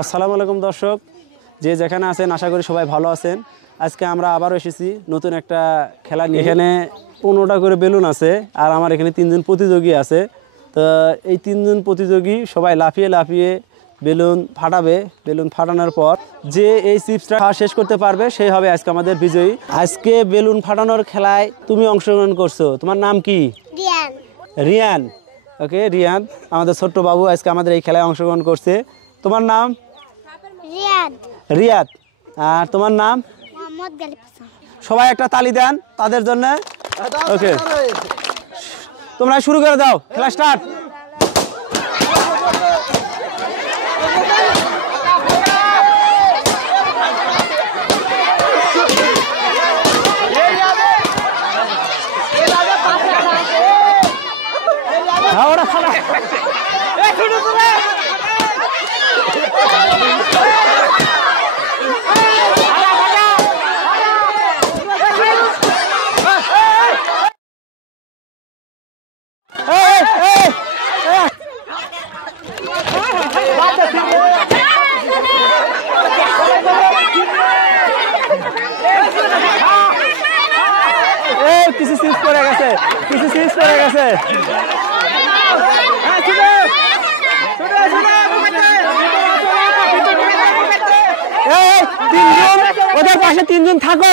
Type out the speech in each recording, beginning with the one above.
আসসালামু আলাইকুম দর্শক, যে যেখানে আছেন আশা করি সবাই ভালো আছেন। আজকে আমরা আবারও এসেছি নতুন একটা খেলা নিয়ে। এখানে 15টা করে বেলুন আছে আর আমার এখানে 3জন প্রতিযোগী আছে। তো এই 3জন প্রতিযোগী সবাই লাফিয়ে লাফিয়ে বেলুন ফাটাবে। বেলুন ফাটানোর পর যে এই চিপসটা খাওয়া শেষ করতে পারবে সেই হবে আজকে আমাদের বিজয়ী। আজকে বেলুন ফাটানোর খেলায় তুমি অংশগ্রহণ করছো, তোমার নাম কি? রিয়ান। রিয়ান, ওকে রিয়ান আমাদের ছোট্ট বাবু আজকে আমাদের এই খেলায় অংশগ্রহণ করছে। তোমার নাম? রিয়াদ। রিয়াদ। আর তোমার নাম? মোহাম্মদ গালিব হাসান। সবাই একটা তালি দেন তাদের জন্য। ওকে, তোমরা শুরু করে দাও, খেলা স্টার্ট। কিছু চিপস পড়ে গেছে, কিছু চিপস পড়ে গেছে। তিনজন ওদের পাশে, তিনজন থাকো।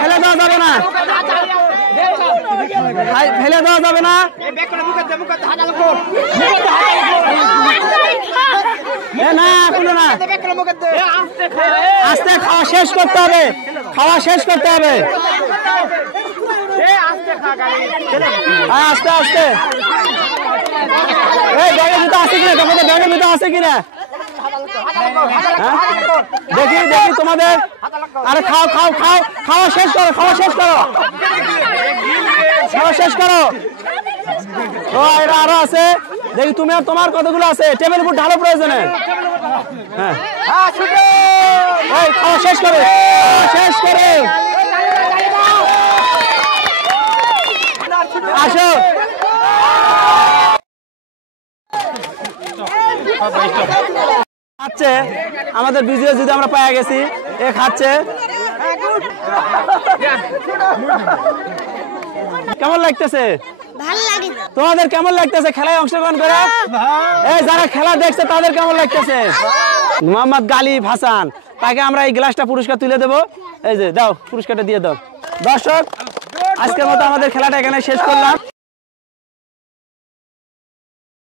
ফেলে দেওয়া যাবে না, ফেলে দেওয়া যাবে না। না এখনো না, আস্তে খাওয়া শেষ করতে হবে, খাওয়া শেষ করতে হবে। আস্তে আস্তে। এই ব্যাগের ভিতরে আছে কিনা, দেখো তো ব্যাগের ভিতরে আছে কিনা। দেখি দেখি তোমাদের। আরে খাও খাও খাও, খাওয়া শেষ করো, খাওয়া শেষ করো, খাওয়া শেষ করো। ও এটা আরো আছে, দেখি তুমি আর তোমার কতগুলো আছে। টেবিল উপর ঢালো প্রয়োজনে। হ্যাঁ এই খাওয়া শেষ করে, শেষ করে আসো। খাচ্ছে আমাদের বিজয়, যদি আমরা পায়ে গেছি। এ খাচ্ছে, কেমন লাগতেছে? ভালো লাগে। তোমাদের কেমন লাগতেছে খেলায় অংশগ্রহণ করে? এই যারা খেলা দেখছে তাদের কেমন লাগতেছে? মোহাম্মদ গালিব হাসান, তাকে আমরা এই গ্লাসটা পুরস্কার তুলে দেবো। এই যে দাও, পুরস্কারটা দিয়ে দাও। দর্শক, আজকের মতো আমাদের খেলাটা এখানে শেষ করলাম।